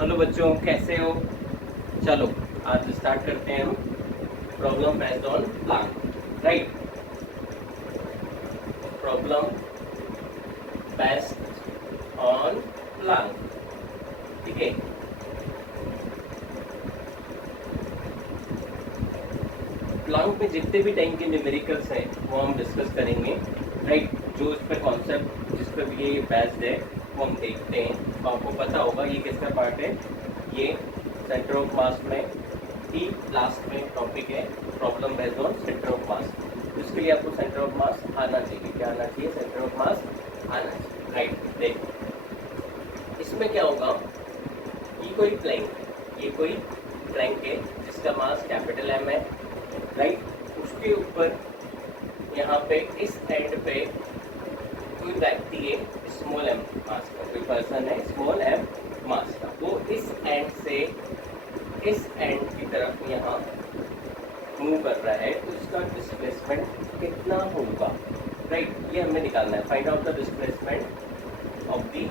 Hello बच्चों, कैसे हो? चलो आज स्टार्ट करते हैं हम problem based on plan. Right, problem based on plan. ठीक है, प्लान में जितने भी टाइम के न्यूमेरिकल्स हैं वो हम डिस्कस करेंगे। राइट, जो इस पर कॉन्सेप्ट जिस पर भी ये बेस्ड है वो हम देखते हैं। तो आपको पता होगा ये किसका पार्ट है। ये सेंटर ऑफ मास में ही लास्ट में टॉपिक है, problem based on centre of mass. इसके लिए आपको सेंटर ऑफ मास आना चाहिए। क्या आना चाहिए? सेंटर ऑफ मास आना चाहिए। राइट, देखो इसमें क्या होगा, ये कोई प्लैंक है, ये कोई प्लैंक है जिसका मास कैपिटल एम है। राइट, उसके ऊपर यहाँ पे इस एंड पे कोई व्यक्ति है स्मॉल एम मास का, कोई पर्सन है स्मॉल एम मास का, वो इस एंड से इस एंड की तरफ यहाँ मूव कर रहा है, तो इसका डिस्प्लेसमेंट कितना होगा। राइट, ये हमें निकालना है। Find out the displacement of the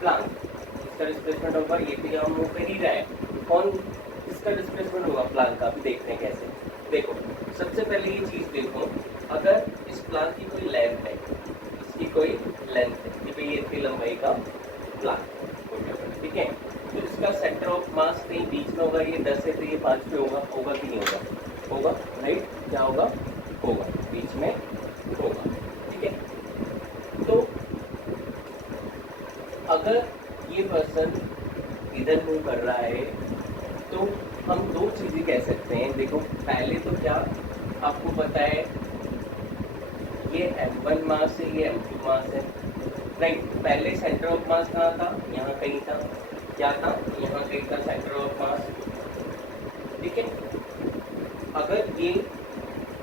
plan. इसका डिस्प्लेसमेंट होगा, ये भी यहाँ मूव कर ही रहा है, कौन इसका डिस्प्लेसमेंट होगा प्लान का, भी देखते हैं कैसे। देखो सबसे पहले ये चीज़ देखो, अगर इस प्लान की कोई लेंथ है, इसकी कोई लेंथ है कि भाई ये इतनी लंबाई का प्लान, ठीक है, तो इसका सेंटर ऑफ मास कहीं बीच में होगा। ये 10 है तो ये 5 पे होगा, होगा कि नहीं होगा? होगा। राइट, क्या होगा? होगा, बीच में होगा। ठीक है, तो अगर ये पर्सन इधर मूव कर रहा है तो हम दो चीज़ें कह सकते हैं। देखो पहले तो क्या आपको पता है, ये m1 मास है, ये m2 मास है। राइट, पहले सेंटर ऑफ मास कहाँ था? यहाँ कहीं था। क्या था? यहाँ कहीं था सेंटर ऑफ मास। ठीक है, अगर ये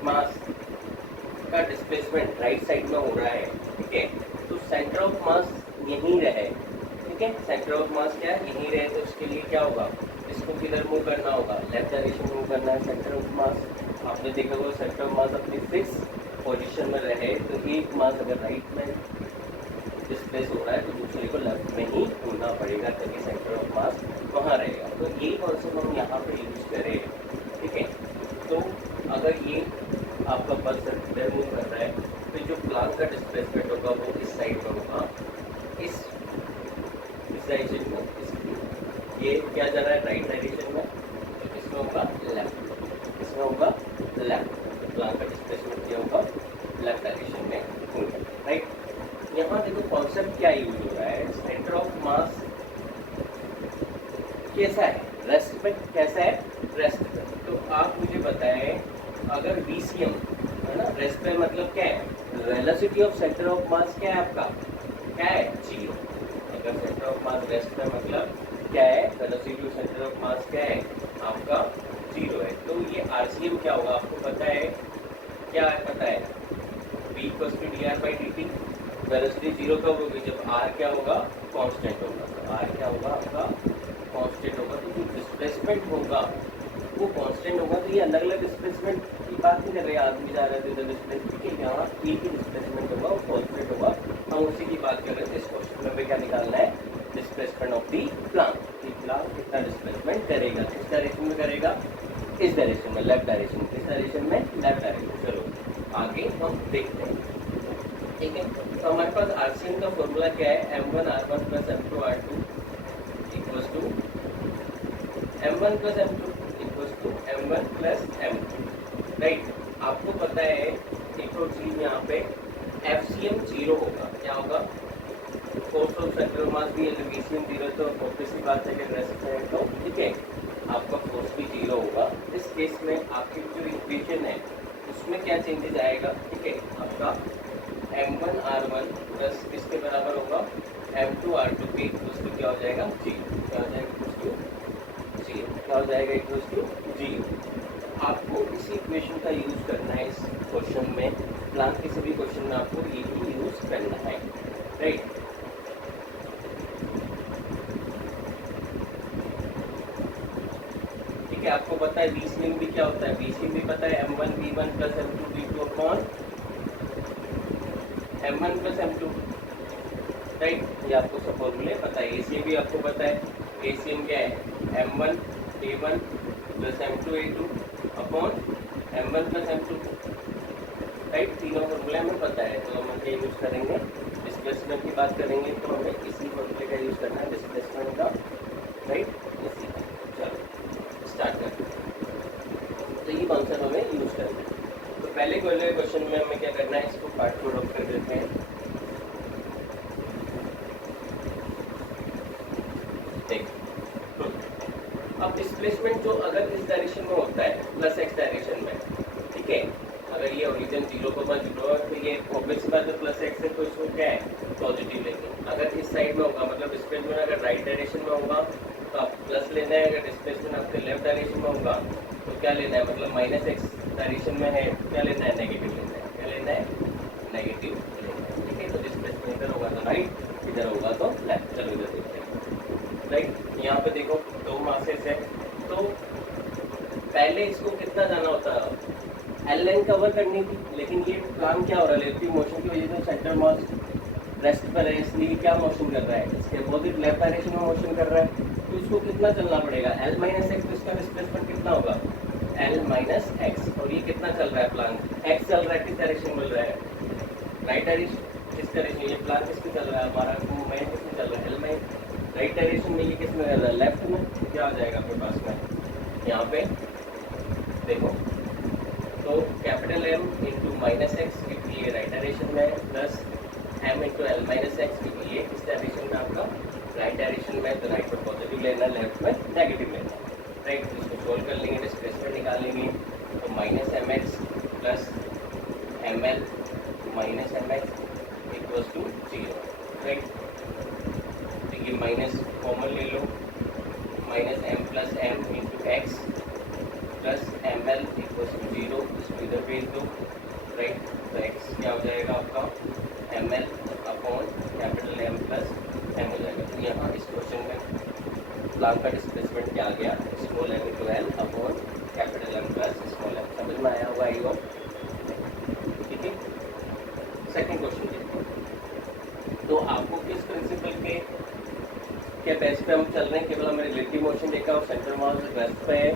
मास का डिस्प्लेसमेंट राइट साइड में हो रहा है, ठीक है, तो सेंटर ऑफ मास यहीं रहे। ठीक है, सेंटर ऑफ मास क्या है? यहीं रहे, तो इसके लिए क्या होगा, इसको किधर मूव करना होगा? लेफ्ट डायरेक्शन मूव करना है। सेंटर ऑफ मास आपने देखा होगा, सेंटर ऑफ मास अपनी फिक्स पोजीशन में रहे, तो एक मास अगर राइट में डिस्प्लेस हो रहा है तो दूसरे को लेफ्ट में ही ढूंढना पड़ेगा, ताकि सेंटर ऑफ मास वहाँ रहेगा। तो ये कॉन्सेप्ट हम यहाँ पे यूज करें। ठीक है, तो अगर ये आपका पर्सन इधर मूव कर रहा है तो जो प्लान का डिस्प्लेसमेंट होगा वो इस साइड में होगा, इस डायरेक्शन में। ये क्या जा रहा है? राइट डायरेक्शन में, तो इसमें होगा लेफ्ट, इसमें होगा लेफ्ट। प्लान का डिस्प्लेसमेंट क्या होगा? लेफ्ट डायरेक्शन में होगा। राइट, यहाँ देखो कॉन्सेप्ट क्या यूज हो रहा है, सेंटर ऑफ मास कैसा है? रेस्ट में। कैसा है? रेस्ट में। तो आप मुझे बताएं, अगर VCM है ना, रेस्ट में मतलब क्या है? Velocity of centre of mass क्या है आपका? क्या है? 0। अगर सेंटर ऑफ मास रेस्ट में मतलब क्या है? Velocity of centre of mass क्या है आपका? 0 है। तो ये RCM क्या होगा आपको पता है? क्या है पता है? V = dr/dt। वेलोसिटी 0 कब होगी? जब r क्या होगा? कांस्टेंट होगा। तो r क्या होगा आपका? कांस्टेंट होगा। तो जो डिस्प्लेसमेंट होगा वो कांस्टेंट होगा। तो ये अलग अलग डिस्प्लेसमेंट की बात नहीं कर रहे, आदमी जा रहा है तो डिस्प्लेसमेंट के यहाँ एक ही डिस्प्लेसमेंट होगा, वो कांस्टेंट होगा। हम उसी की बात कर रहे थे। इस क्वेश्चन में क्या निकालना है? Displacement of the plan. Plan कितना डिस्प्लेसमेंट करेगा, किस डायरेक्शन में करेगा? इस डायरेक्शन में, लेफ्ट डायरेक्शन। किस डायरेक्शन में? Left direction. चलो आगे हम देखते हैं। ठीक है, तो हमारे पास RCM का फॉर्मूला क्या है? m1r1 + m2r2 = m1 + m2 = m1 + m2। Right, आपको पता है एक और चीज, यहाँ पे FCM 0 होगा। क्या होगा? Force of centre of mass भी, VCM 0, तो ऑब्वियस सी बात है कि रेस्ट है तो ठीक है, आपका फोर्स भी 0 होगा। इस केस में आपकी जो इक्वेशन है उसमें क्या चेंजेस आएगा? ठीक है, आपका m1r1 प्लस किसके बराबर होगा? m2r2 के इक्वल्स टू क्या हो जाएगा? 0। क्या हो जाएगा? Equals to 0। क्या हो जाएगा? Equals to 0। आपको इसी इक्वेशन का यूज करना है इस क्वेश्चन में। प्लान किसी भी क्वेश्चन में आपको यही यूज करना है। राइट, ठीक है, आपको पता है VCM भी क्या होता है? VCM भी पता है m1 v1 + m2 v2 upon m1 + m2। Right, ये आपको सब फॉर्मूले पता है। एसीएम भी आपको पता है, एसीएम क्या है, m1 a1 plus m2 a2 upon m1 plus m2, right. तीनों फॉर्मूले हमें पता है, तो हम ये यूज करेंगे। डिस्प्लेसमेंट की बात करेंगे तो हमें इसी फॉर्मूले का यूज करना है, डिस्प्लेसमेंट का, राइट। इसी का चलो स्टार्ट करते हैं। तो ये कॉन्सेप्ट हमें यूज करना है। तो पहले वाले क्वेश्चन में हमें क्या करना है, इसको पार्ट कोड ऑफ कर देते हैं। अब डिस्प्लेसमेंट जो अगर इस डायरेक्शन में होता है प्लस एक्स डायरेक्शन में, ठीक है, अगर ये ओरिजिन 0,0 है तो ये ऑब्वियस बात है प्लस एक्स है, तो इसको क्या है पॉजिटिव लेंगे। अगर इस साइड में होगा मतलब डिस्प्लेसमेंट अगर राइट डायरेक्शन में होगा तो आप प्लस लेना है, अगर डिस्प्लेसमेंट आपके लेफ्ट डायरेक्शन में होगा तो क्या लेना है, मतलब माइनस एक्स डायरेक्शन में है क्या लेना है, नेगेटिव लेना है। क्या लेना है, नेगेटिव लेना है, ठीक है। तो डिस्प्लेसमेंट इधर होगा तो राइट, इधर होगा तो लेफ्ट। चलो इधर देखते हैं, राइट। यहाँ पे देखो दो मासेस है, तो पहले इसको कितना जाना होता है, एल लाइन कवर करनी थी, लेकिन ये काम क्या हो रहा है, रिलेटिव मोशन की वजह से सेंटर मास रेस्ट पर है, इसलिए क्या मोशन कर रहा है, इसके अपोजिट लेफ्ट डायरेक्शन में मोशन कर रहा है। तो इसको कितना चलना पड़ेगा, एल माइनस एक्स, तो इसका डिस्प्लेसमेंट कितना होगा, एल माइनस एक्स। और ये कितना चल रहा है, प्लान एक्स चल रहा है, किस डायरेक्शन मिल रहा है, राइट डायरेक्शन, किस डायरेक्शन, ये प्लान किसमें चल रहा है हमारा, माइनस किसमें चल रहा है, एल माइनस राइट डायरेक्शन में, ये किसमें चल रहा है, लेफ्ट में। क्या आ जाएगा आपके पास में, यहाँ पे देखो, तो capital M into minus X क्योंकि ये राइट डायरेक्शन में है, plus M into L minus X क्योंकि ये किस डायरेक्शन में आपका राइट डायरेक्शन में, तो राइट में पॉजिटिव लेना, लेफ्ट में नेगेटिव लेना, राइट। इसको सोल्व कर लेंगे, डिस्प्लेसमेंट निकालेंगे, तो minus M X plus M L minus M X equals to 0, right. तो ये माइनस कॉमन ले लो, minus M plus M into X plus M L equals to 0, इसको इधर भेज दो, राइट। तो एक्स क्या हो जाएगा आपका, M L upon capital M plus M हो जाएगा। तो यहाँ इस क्वेश्चन में प्लान का डिस्प्लेसमेंट क्या आ गया, small M into L upon capital M plus small M. समझ में आया होगा आई होप, ठीक है। सेकेंड क्वेश्चन देखो, तो आपको किस प्रिंसिपल के बेस पे हम चल रहे हैं, केवल हमें रिलेटिव मोशन देखा और सेंटर मास रेस्ट पे है,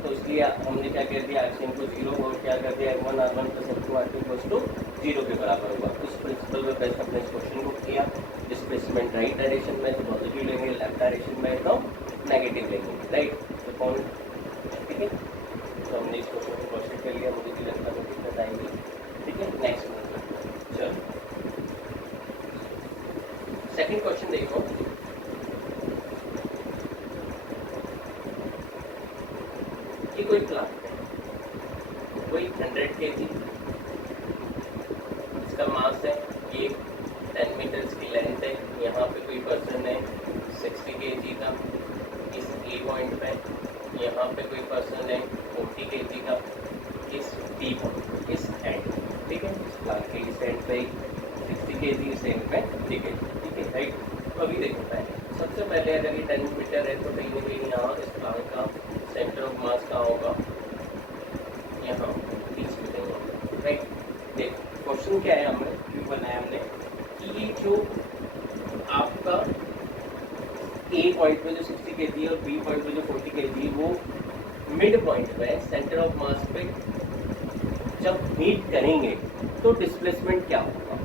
तो इसलिए हमने क्या कर दिया, एक्शन को 0 और क्या कर दिया, m1 r1 plus m2 r2 equals to 0 के बराबर होगा। उस प्रिंसिपल पे बेस अपने इस क्वेश्चन को किया। डिस्प्लेसमेंट राइट डायरेक्शन में तो पॉजिटिव लेंगे, लेफ्ट डायरेक्शन में तो नेगेटिव लेंगे, राइट। तो कौन, ठीक है, तो हमने इस क्वेश्चन को क्वेश्चन कर लिया, मुझे भी लगता है दिक्कत आएगी, ठीक है। नेक्स्ट चलो सेकेंड क्वेश्चन देखो, ये कोई प्लांट है, कोई 100 kg इसका मास है, ये 10 मीटर्स की लेंथ है, यहाँ पे कोई पर्सन है 60 kg का इस ए पॉइंट पे, यहाँ पे कोई पर्सन है 40 kg का इस बी पॉइंट, इस एंड, ठीक है। इस प्लांट के इस एंड पे 60 kg इस एंड पे, ठीक है, राइट। तो अभी देखो पहले, सबसे पहले अगर ये 10 मीटर है तो कहीं ना कहीं यहाँ इस प्लांट का सेंटर ऑफ मास कहाँ होगा, यहाँ बीच में कहीं होगा, राइट। देखो क्वेश्चन क्या है, हमने क्यों बनाया हमने कि ये जो आपका ए पॉइंट पे जो 60 kg और बी पॉइंट पे जो 40 kg वो मिड पॉइंट पे सेंटर ऑफ मास पे जब मीट करेंगे तो डिस्प्लेसमेंट क्या होगा,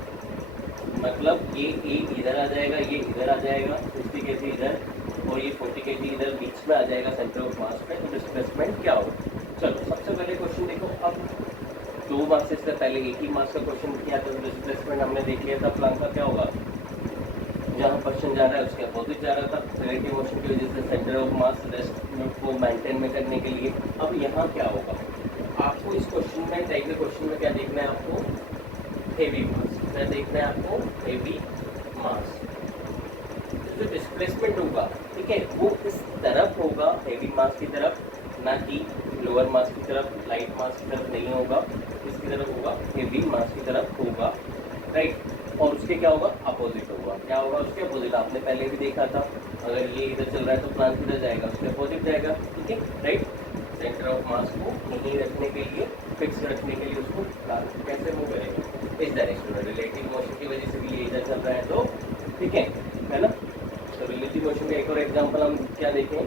मतलब ये ए इधर आ जाएगा, ये इधर आ जाएगा, 60 kg इधर और ये 40 kg इधर बीच में आ जाएगा सेंटर ऑफ मास पे, तो डिस्प्लेसमेंट क्या होगा। चलो सबसे पहले क्वेश्चन देखो, अब दो मासेस से पहले एक ही मास का क्वेश्चन किया था, तो डिस्प्लेसमेंट हमने देख लिया था प्लान का क्या होगा, जहाँ पर्सन जा रहा है उसके अपोजिट जा रहा था, रिलेटिव मोशन की वजह से सेंटर ऑफ मास रेस्ट को मेंटेन में करने के लिए। अब यहाँ क्या होगा, आपको इस क्वेश्चन में टाइप के क्वेश्चन में क्या देखना है, आपको हेवी मास, क्या देखना है आपको, हेवी मास। जो डिस्प्लेसमेंट होगा, ठीक है, वो इस तरफ होगा हेवी मास की तरफ, ना कि लोअर मास की तरफ, लाइट मास की तरफ नहीं होगा, इसकी तरफ होगा, हेवी मास की तरफ होगा, राइट। और उसके क्या होगा, अपोजिट होगा, क्या होगा उसके अपोजिट, आपने पहले भी देखा था, अगर ये इधर चल रहा है तो प्लान किधर जाएगा, उसके अपोजिट जाएगा, ठीक है, राइट। सेंटर ऑफ मास को यहीं रखने के लिए, फिक्स रखने के लिए उसको प्लान कैसे मूव करेगा, इस डायरेक्शन में, रिलेटिव मोशन की वजह से भी ये इधर चल रहा है तो ठीक है ना। तो रिलेटिव मोशन का एक और एग्जांपल हम क्या देखें,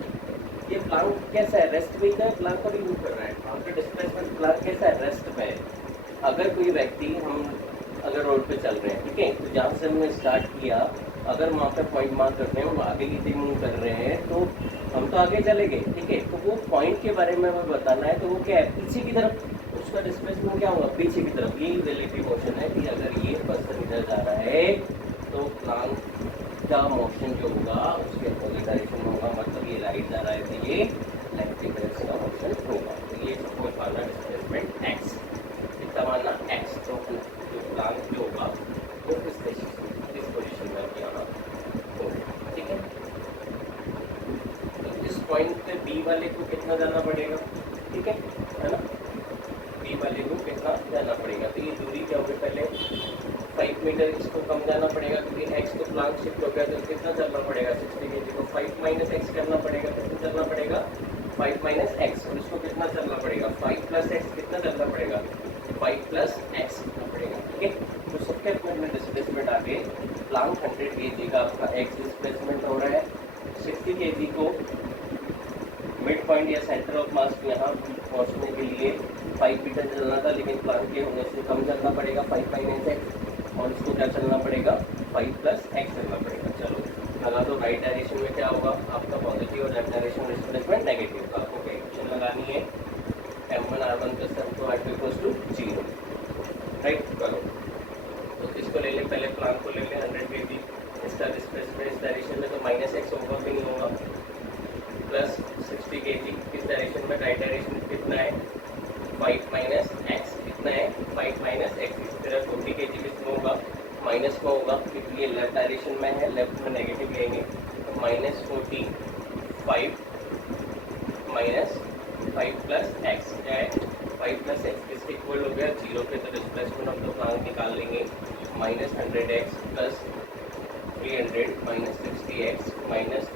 ये प्लांक कैसा है, रेस्ट पे है, प्लांक का भी मूव कर रहा है, प्लांक का डिस्प्लेसमेंट प्लांक कैसा है, रेस्ट पे है। अगर कोई व्यक्ति, हम अगर रोड पे चल रहे हैं, ठीक है, तो जहाँ से हमने स्टार्ट किया, अगर वहाँ पे पॉइंट मार्क करते हैं, वो आगे की तरफ मूव कर रहे हैं, तो हम तो आगे चले गए, ठीक है, तो वो पॉइंट के बारे में हमें बताना है, तो वो क्या है, पीछे की तरफ, उसका डिस्प्लेसमेंट क्या होगा, पीछे की तरफ। यही रिलेटिव मोशन है कि अगर ये पर्सन इधर जा रहा है तो प्लांक का मोशन जो होगा उसके अपोजिट डायरेक्शन में होगा, मतलब ये राइट जा रहा है तो ये लेफ्ट की डायरेक्शन का मोशन होगा। तो ये सबको मानना डिस्प्लेसमेंट एक्स, कितना मानना एक्स। तो जो प्लांक जो होगा वो इस पोजिशन में यहाँ होगा, ठीक है। तो इस पॉइंट पे बी वाले को कितना जाना पड़ेगा, ठीक है ना, बी वाले को कितना जाना पड़ेगा। तो ये दूरी क्या होगी, पहले 5 मीटर इसको कम जाना पड़ेगा, क्योंकि एक्स तो प्लांक शिफ्ट हो गया, तो कितना चलना पड़ेगा, 60 kg को 5 माइनस एक्स करना पड़ेगा, कितना चलना पड़ेगा, 5 माइनस एक्स। और इसको कितना चलना पड़ेगा, 5 प्लस एक्स, कितना चलना पड़ेगा, 5 प्लस एक्स करना पड़ेगा, ठीक है। तो सबके अपने डिस्प्लेसमेंट आगे प्लांक 100 kg का आपका एक्स डिस्प्लेसमेंट हो रहा है, 60 kg को मिड पॉइंट या सेंटर ऑफ मास यहाँ पहुँचने के लिए 5 मीटर चलना था, लेकिन प्लांक के होने से कम चलना पड़ेगा, 5 माइनस एक्स, और इसको क्या चलना पड़ेगा, 5 प्लस एक्स चलना पड़ेगा। चलो लगा दो, राइट डायरेक्शन में क्या होगा आपका पॉजिटिव और लेफ्ट डायरेक्शन में डिस्प्लेसमेंट नेगेटिव। तो आपको क्या इक्वेशन लगानी है, m1 r1 plus m2 r2 equals to 0, right. चलो तो इसको ले लें, पहले प्लांक को ले लें 100 kg, इसका डिस्प्लेसमेंट इस डायरेक्शन में तो माइनस एक्स होगा कि नहीं होगा, प्लस 60 kg किस डायरेक्शन में, राइट डायरेक्शन में कितना है, 5 माइनस एक्स, कितना है 5 माइनस एक्स। इसी तरह 40 kg किसमें होगा, माइनस में होगा, क्योंकि ये लेफ्ट डायरेक्शन में है, लेफ्ट में नेगेटिव लेंगे, तो माइनस 40 5 माइनस 5 प्लस एक्स, क्या है 5 प्लस एक्स, किसके इक्वल हो गया 0 पे, तो डिस्प्लेसमेंट हम तो प्लांक निकाल लेंगे, minus 100 X plus 300 minus 60 X minus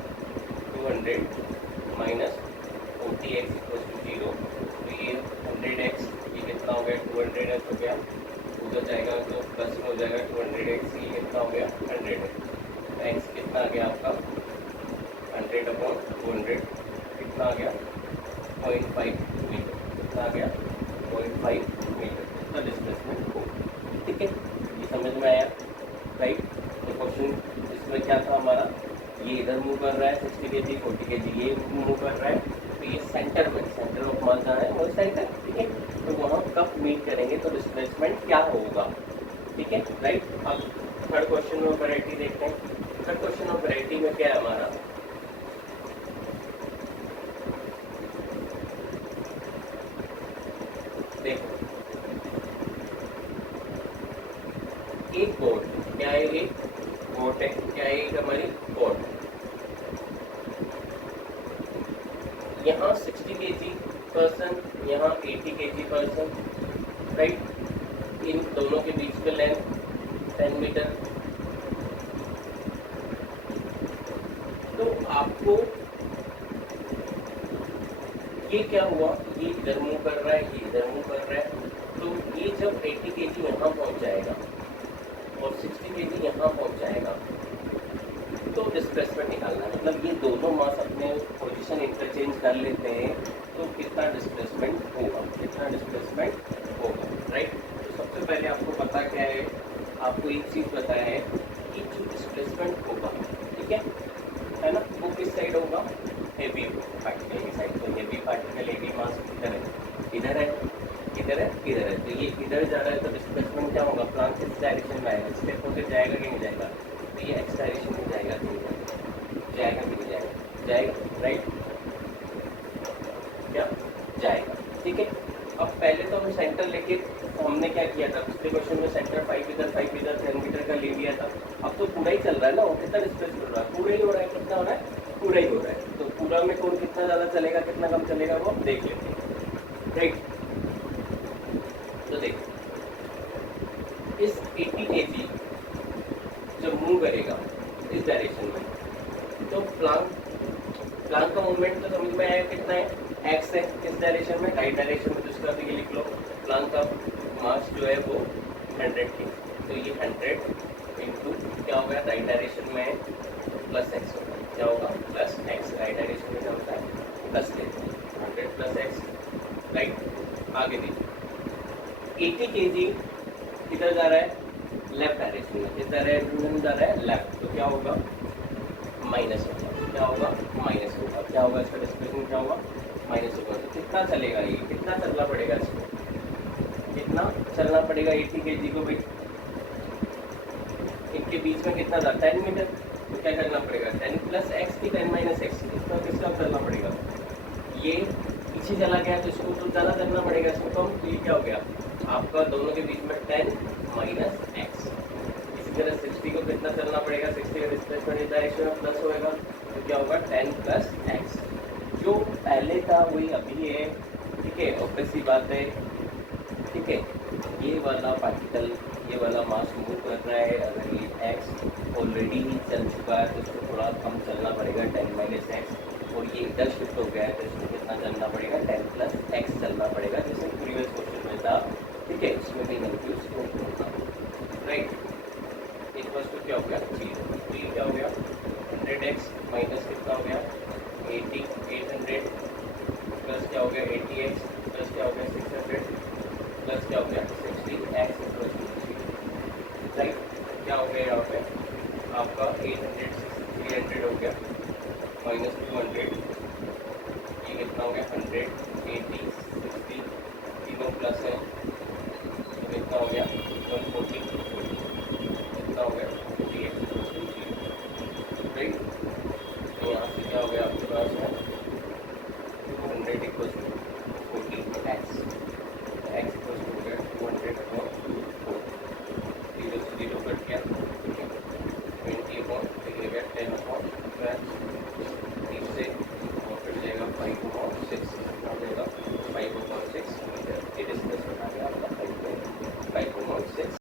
200 minus 40 X equal to 0। तो ये 100 एक्स, ये कितना हो गया 200 एक्स हो गया, उधर जाएगा तो प्लस में हो जाएगा 200 एक्स, ये कितना हो गया 100 एक्स, कितना आ गया आपका 100 अपॉन 200, कितना आ गया 0.5 मीटर, कितना आ गया 0.5 मीटर, कितना डिस्प्लेसमेंट हो, ठीक है। ये समझ में आया, राइट। तो क्वेश्चन इसमें क्या था हमारा, ये इधर मूव कर रहा है 60 kg 40 kg, ये मूव कर रहा है, तो ये सेंटर में, सेंटर ऑफ मास है वो सेंटर, ठीक है। तो वहाँ कब मीट करेंगे तो डिस्प्लेसमेंट क्या होगा, ठीक है, राइट। अब थर्ड क्वेश्चन में वैरायटी देखते हैं। थर्ड क्वेश्चन ऑफ वैरायटी में क्या है हमारा, देखो एक बोर्ड, क्या है, एक बोट है, क्या है एक हमारी बोट, यहाँ 60 kg पर्सन, यहाँ 80 kg पर्सन, राइट। इन दोनों के बीच में लेंथ 10 मीटर। तो आपको ये क्या हुआ, ये इधर मूव कर रहा है, ये इधर मूव कर रहा है, तो ये जब 80 kg यहाँ पहुँच जाएगा और 60 kg यहाँ पहुँच जाएगा, तो डिस्प्लेसमेंट निकालना है, मतलब ये दोनों मास अपने पोजीशन इंटरचेंज कर लेते हैं, तो कितना डिस्प्लेसमेंट होगा, कितना डिस्प्लेसमेंट होगा, राइट। तो सबसे पहले आपको पता क्या है, आपको एक चीज़ पता है कि जो डिस्प्लेसमेंट होगा, ठीक है ना, वो किस साइड होगा, हेवी पार्टिकल की साइड। तो हेवी पार्टिकल हेवी मास किधर है, इधर है, इधर है, इधर है, तो ये इधर जा रहा है, तो डिस्प्लेसमेंट क्या होगा, प्लांक किस डायरेक्शन में आएगा, स्टेप होकर जाएगा कि नहीं जाएगा, तो ये एक्स डायरेक्शन में जाएगा कि नहीं जाएगा, कि नहीं जाएगा, जाएगा, राइट, क्या जाएगा, ठीक है। अब पहले तो हम सेंटर लेके, हमने क्या किया था पिछले क्वेश्चन में, सेंटर 5 इधर 10 मीटर का ले लिया था। अब तो पूरा ही चल रहा है ना, वो कितना डिस्प्लेस कर रहा है, पूरा ही हो रहा है, कितना हो रहा है, पूरा ही हो रहा है। तो पूरा में कौन कितना ज़्यादा चलेगा, कितना कम चलेगा, वो हम देख लेते हैं, राइट। तो देखो इस 80 kg जब मूव करेगा इस डायरेक्शन में, तो प्लांक का मूवमेंट तो समझ में आया, कितना है, एक्स है, किस डायरेक्शन में, राइट डायरेक्शन में, तो इसका भी ये लिख लो, प्लांक का मास जो है वो 100 है, तो ये 100 इंटू क्या होगा, राइट डायरेक्शन में प्लस एक्स होगा, क्या होगा प्लस एक्स, राइट डायरेक्शन में क्या होता है प्लस लेते हैं, 100 प्लस एक्स, राइट। आगे देखिए 80 kg किधर जा रहा है, लेफ्ट डायरेक्शन में, किस डायरेक्शन में जा रहा है, लेफ्ट, तो क्या होगा माइनस होगा, क्या होगा माइनस होगा, क्या होगा इसका डिस्प्लेसमेंट क्या होगा माइनस होगा। तो कितना चलेगा ये, कितना चलना पड़ेगा इसको, कितना चलना पड़ेगा 80 kg को भाई, इनके बीच में कितना था 10 मीटर, तो क्या करना पड़ेगा 10 प्लस एक्स की 10 माइनस एक्स, इसका किसका चलना पड़ेगा, ये पीछे चला गया तो इसको तो ज़्यादा करना पड़ेगा, इसको कम, तो ये क्या हो गया आपका दोनों के बीच में 10 माइनस एक्स। इसी तरह 60 को कितना चलना पड़ेगा, 60 का डिस्प्लेसमेंट इस डायरेक्शन में प्लस होएगा, तो क्या होगा 10 प्लस एक्स, जो पहले था वही अभी है, ठीक है, ऑब्वियस सी बात है, ठीक है। ये वाला पार्टिकल, ये वाला मास मूव कर रहा है, अगर ये एक्स ऑलरेडी ही चल चुका है तो इसको थोड़ा कम चलना पड़ेगा 10 माइनस एक्स, और ये इधर शिफ्ट हो गया है तो इसको कितना चलना पड़ेगा 10 प्लस एक्स चलना पड़ेगा, जैसे प्रीवियस क्वेश्चन में था, ठीक है, इसमें भी कंफ्यूज नहीं होगा, राइट। इक्वल्स टू क्या हो गया 0, तो ये क्या हो गया 100x माइनस कितना हो गया 80, 800 प्लस क्या हो गया 80x प्लस क्या हो गया 600 प्लस क्या हो गया 60x इक्वल्स टू 0, राइट। क्या हो गया यहाँ पे आपका 800 300 हो गया माइनस 200, ये कितना हो गया 100 80 60 तीनों प्लस है, तो कितना हो गया 140, कितना हो गया 48 इक्वल्स टू 0, राइट। तो यहाँ से क्या हो गया आपके पास है 200 equals to 40 X, X equals to हो गया 200 और 4, 0 से 0 कट गया, 20 अपॉन फिर गया 10 अपॉन 12, 30 से और फिर जाएगा 5 अपॉन 6।